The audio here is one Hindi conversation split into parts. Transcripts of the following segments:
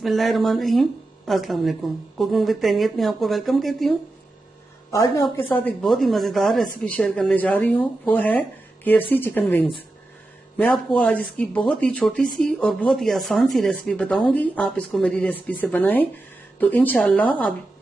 बिस्मिल्लाहिर्रहमानिर्रहीम। अस्सलाम वालेकुम। कुकिंग विद तैनियत में आपको वेलकम कहती हूँ। आज मैं आपके साथ एक बहुत ही मजेदार रेसिपी शेयर करने जा रही हूँ, वो है KFC चिकन विंग्स। मैं आपको आज इसकी बहुत ही छोटी सी और बहुत ही आसान सी रेसिपी बताऊंगी। आप इसको मेरी रेसिपी से बनाएं तो इंशाल्लाह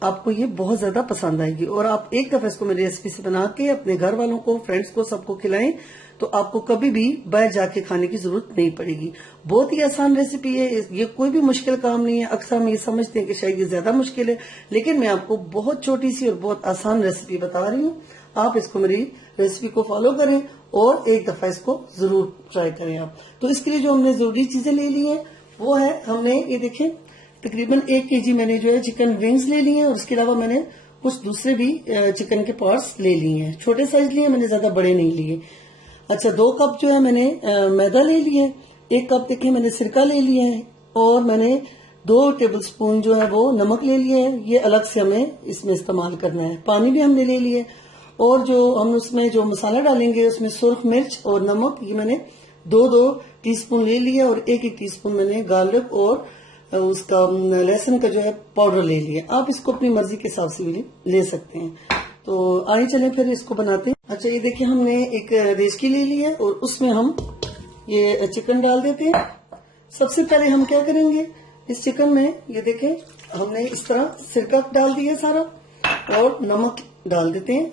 आपको ये बहुत ज्यादा पसंद आएगी और आप एक दफा इसको मेरी रेसिपी से बना के अपने घर वालों को, फ्रेंड्स को, सबको खिलाएं तो आपको कभी भी बाहर जाके खाने की जरूरत नहीं पड़ेगी। बहुत ही आसान रेसिपी है, ये कोई भी मुश्किल काम नहीं है। अक्सर हम ये समझते हैं कि शायद ये ज्यादा मुश्किल है, लेकिन मैं आपको बहुत छोटी सी और बहुत आसान रेसिपी बता रही हूँ। आप इसको मेरी रेसिपी को फॉलो करें और एक दफा इसको जरूर ट्राई करें आप। तो इसके लिए जो हमने जरूरी चीजें ले ली है वो है, हमने ये देखें तकरीबन 1 kg मैंने जो है चिकन विंग्स ले लिए हैं और उसके अलावा मैंने कुछ दूसरे भी चिकन के पार्ट्स ले लिए हैं। छोटे साइज लिए, मैंने ज्यादा बड़े नहीं लिए। अच्छा, 2 कप जो है मैंने मैदा ले लिए, 1 कप देखिए मैंने सिरका ले लिया है और मैंने 2 टेबलस्पून जो है वो नमक ले लिए है। ये अलग से हमें इसमें इस्तेमाल करना है। पानी भी हमने ले लिए और जो हम उसमें जो मसाला डालेंगे उसमें सुर्ख मिर्च और नमक, ये मैंने 2-2 टीस्पून ले लिया और 1-1 टीस्पून मैंने गार्लिक और उसका लहसुन का जो है पाउडर ले लिया। आप इसको अपनी मर्जी के हिसाब से भी ले सकते हैं। तो आइए चलें फिर इसको बनाते हैं। अच्छा, ये देखिए हमने एक देचकी ले ली है और उसमें हम ये चिकन डाल देते हैं। सबसे पहले हम क्या करेंगे, इस चिकन में ये देखें हमने इस तरह सिरका डाल दिया सारा और नमक डाल देते हैं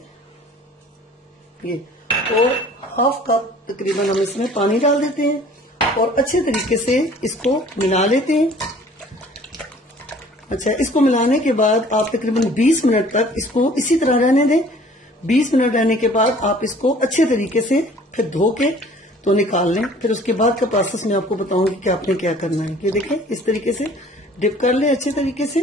ये, और 1/2 कप तकरीबन हम इसमें पानी डाल देते हैं और अच्छे तरीके से इसको मिला लेते हैं। अच्छा, इसको मिलाने के बाद आप तकरीबन 20 मिनट तक इसको इसी तरह रहने दें। 20 मिनट रहने के बाद आप इसको अच्छे तरीके से फिर धो के तो निकाल लें। फिर उसके बाद का प्रोसेस मैं आपको बताऊंगी कि आपने क्या करना है। ये देखें इस तरीके से डिप कर ले अच्छे तरीके से।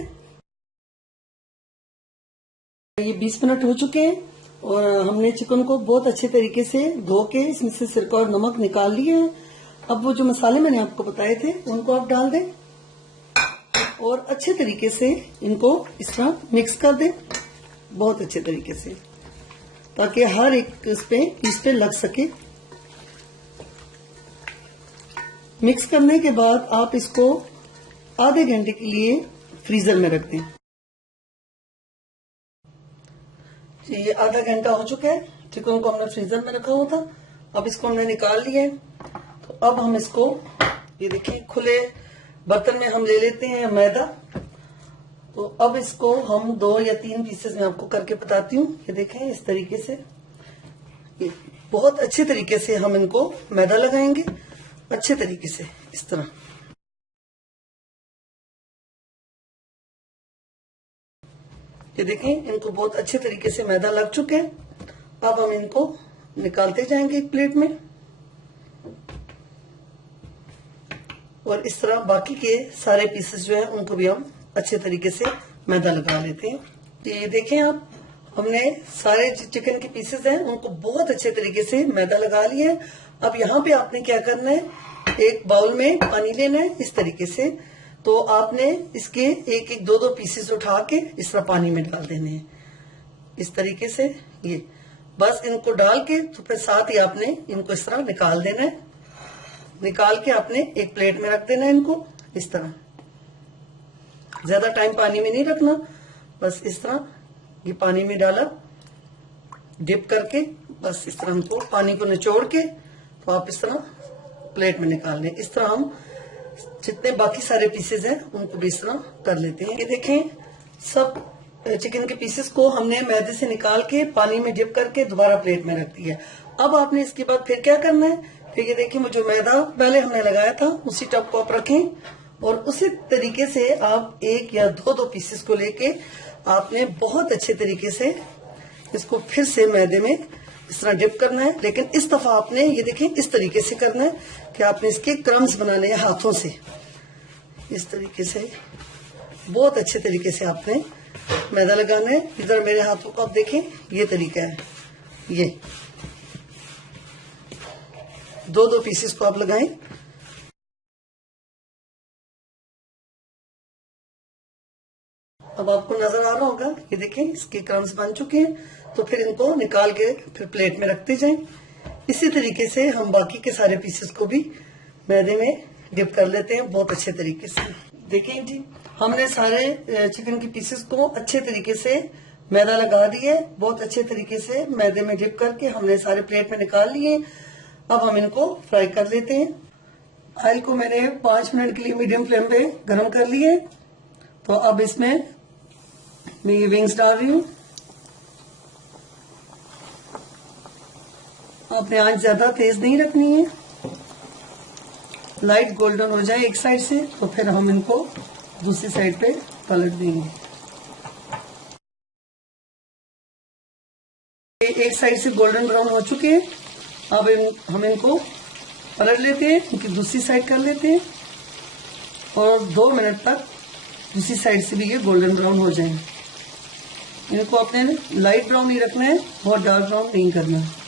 ये 20 मिनट हो चुके हैं और हमने चिकन को बहुत अच्छे तरीके से धो के इसमें से सिरका और नमक निकाल लिए हैं। अब वो जो मसाले मैंने आपको बताए थे उनको आप डाल दें और अच्छे तरीके से इनको इस तरह मिक्स कर दें, बहुत अच्छे तरीके से, ताकि हर एक पीस पे लग सके। मिक्स करने के बाद आप इसको आधे घंटे के लिए फ्रीजर में रख दें। ये आधा घंटा हो चुका है, चिकन को हमने फ्रीजर में रखा हुआ था। अब इसको हमने निकाल लिया है। तो अब हम इसको ये देखिए खुले बर्तन में हम ले लेते हैं मैदा। तो अब इसको हम 2 या 3 पीसेस में आपको करके बताती हूँ। ये देखें इस तरीके से, ये बहुत अच्छे तरीके से हम इनको मैदा लगाएंगे, अच्छे तरीके से इस तरह। ये देखें इनको बहुत अच्छे तरीके से मैदा लग चुके हैं। अब हम इनको निकालते जाएंगे एक प्लेट में और इस तरह बाकी के सारे पीसेस जो है उनको भी हम अच्छे तरीके से मैदा लगा लेते हैं। ये देखें आप, हमने सारे चिकन के पीसेस हैं उनको बहुत अच्छे तरीके से मैदा लगा लिया है। अब यहाँ पे आपने क्या करना है, एक बाउल में पानी लेना है इस तरीके से। तो आपने इसके 1-1, 2-2 पीसेस उठा के इस तरह पानी में डाल देने हैं इस तरीके से। ये बस इनको डाल के तो फिर साथ ही आपने इनको इस तरह निकाल देना है। निकाल के आपने एक प्लेट में रख देना है इनको इस तरह। ज्यादा टाइम पानी में नहीं रखना, बस इस तरह ये पानी में डाला डिप करके, बस इस तरह हमको पानी को निचोड़ के तो आप इस तरह प्लेट में निकाल लें। इस तरह हम जितने बाकी सारे पीसेस हैं उनको भी इस तरह कर लेते हैं। ये देखें सब चिकन के पीसेस को हमने मैदे से निकाल के पानी में डिप करके दोबारा प्लेट में रख दिया। अब आपने इसके बाद फिर क्या करना है, फिर ये देखिए जो मैदा पहले हमने लगाया था उसी टब को आप रखें और उसी तरीके से आप 1 या 2-2 पीसेस को लेके आपने बहुत अच्छे तरीके से इसको फिर से मैदे में इस तरह डिप करना है। लेकिन इस दफा आपने ये देखें इस तरीके से करना है कि आपने इसके क्रम्स बनाने हैं हाथों से इस तरीके से। बहुत अच्छे तरीके से आपने मैदा लगाना है। इधर मेरे हाथों को आप देखें, ये तरीका है। ये 2-2 पीसेस को आप लगाएं। अब आपको नजर आ रहा होगा, ये देखें इसके क्रम्स बन चुके हैं। तो फिर इनको निकाल के फिर प्लेट में रखते जाएं। इसी तरीके से हम बाकी के सारे पीसेस को भी मैदे में डिप कर लेते हैं बहुत अच्छे तरीके से। देखिए जी, हमने सारे चिकन की पीसेस को अच्छे तरीके से मैदा लगा दिए, बहुत अच्छे तरीके से मैदे में डिप करके हमने सारे प्लेट में निकाल लिए। अब हम इनको फ्राई कर लेते हैं। ऑयल को मैंने 5 मिनट के लिए मीडियम फ्लेम पे गरम कर लिए। तो अब इसमें मैं ये विंग्स डाल रही हूँ। आपने आंच ज्यादा तेज नहीं रखनी है, लाइट गोल्डन हो जाए एक साइड से तो फिर हम इनको दूसरी साइड पे पलट देंगे। एक साइड से गोल्डन ब्राउन हो चुके हैं। अब हम इनको पलट लेते हैं, इनकी दूसरी साइड कर लेते हैं और 2 मिनट तक दूसरी साइड से भी ये गोल्डन ब्राउन हो जाए। इनको अपने लाइट ब्राउन नहीं रखना है, बहुत डार्क ब्राउन नहीं करना है,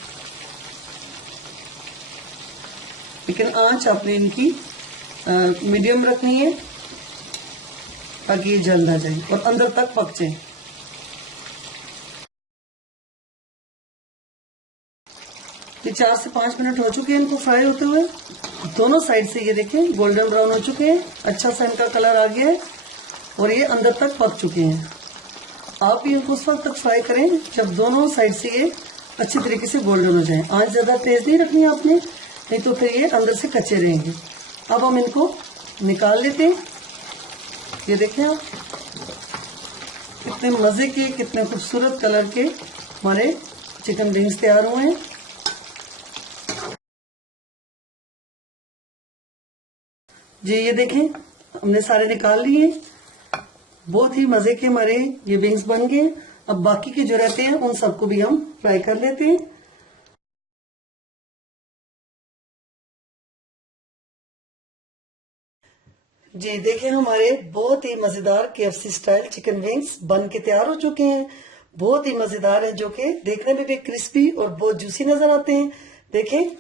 लेकिन आंच आपने इनकी मीडियम रखनी है ताकि ये जल ना जाए और अंदर तक पक जाए। ये 4 से 5 मिनट हो चुके हैं इनको फ्राई होते हुए। दोनों साइड से ये देखें गोल्डन ब्राउन हो चुके हैं, अच्छा सा इनका कलर आ गया है और ये अंदर तक पक चुके हैं। आप भी इनको उस वक्त तक फ्राई करें जब दोनों साइड से ये अच्छे तरीके से गोल्डन हो जाए। आंच ज्यादा तेज नहीं रखनी है आपने, नहीं तो फिर ये अंदर से कच्चे रहेंगे। अब हम इनको निकाल लेते हैं। ये देखें आप, कितने मजे के, कितने खूबसूरत कलर के हमारे चिकन विंग्स तैयार हुए हैं। जी ये देखें, हमने सारे निकाल लिए। बहुत ही मजे के हमारे ये विंग्स बन गए। अब बाकी के जो रहते हैं उन सबको भी हम फ्राई कर लेते हैं। जी देखिए, हमारे बहुत ही मजेदार KFC स्टाइल चिकन विंग्स बन के तैयार हो चुके हैं। बहुत ही मजेदार है, जो कि देखने में भी क्रिस्पी और बहुत जूसी नजर आते हैं। देखें,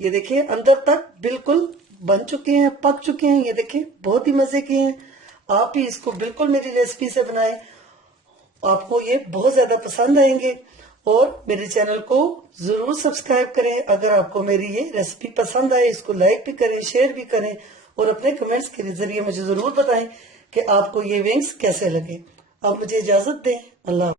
ये देखिए अंदर तक बिल्कुल बन चुके हैं, पक चुके हैं। ये देखिए बहुत ही मजे के हैं। आप भी इसको बिल्कुल मेरी रेसिपी से बनाएं, आपको ये बहुत ज्यादा पसंद आएंगे। और मेरे चैनल को जरूर सब्सक्राइब करें। अगर आपको मेरी ये रेसिपी पसंद आए, इसको लाइक भी करें, शेयर भी करें और अपने कमेंट्स के जरिए मुझे जरूर बताएं कि आपको ये विंग्स कैसे लगे। अब मुझे इजाजत दें। अल्लाह।